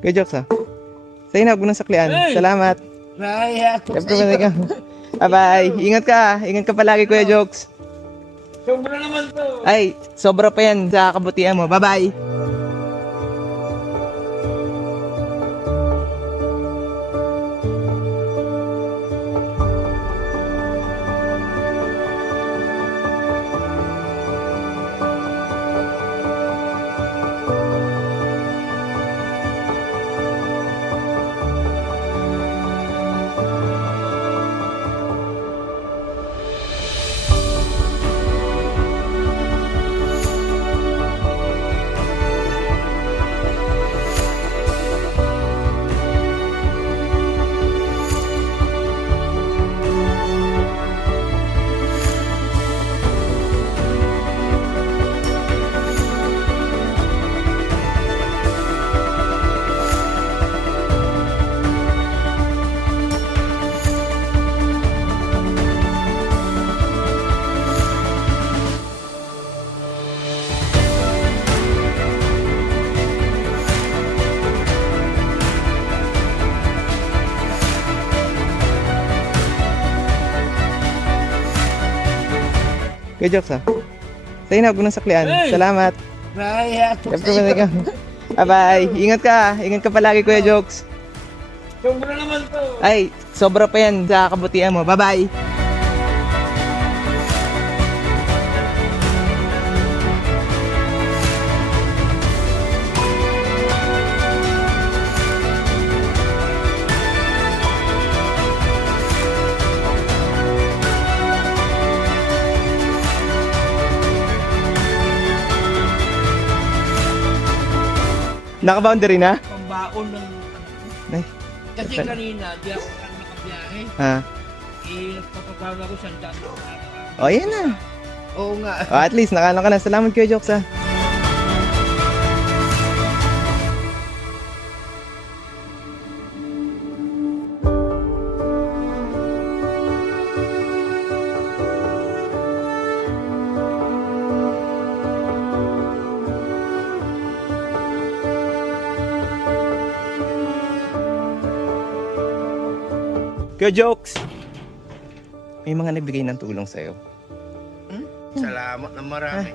Kuya Jokes ha. Sa'yo na, huwag mo nang saklian. Salamat. Naya ako Siyempre, ka. Bye-bye. Ingat ka. Ingat ka palagi, Kuya Jokes. Sobra naman to. Ay, sobra pa yan sa kabutihan mo. Bye-bye. Kuya Jokes ha. Sa'yo na, huwag mo nang saklian. Salamat. Naya ako Siyempre, ka. Bye-bye. Ingat ka. Ingat ka palagi, Kuya Jokes. Sobra naman to. Ay, sobra pa yan sa kabutihan mo. Bye-bye. Naka-boundary na? Pambaon ng... Ay. Kasi kanina, di ako nakabiyahe. Ha? Nagpapabago ko sandaan. O, yan na. Oo nga. O, at least, nakano ka na. Salamat, Kuya Jokes ha. Kuya Jokes, may mga nagbigay ng tulong sa'yo. Salamat na marami.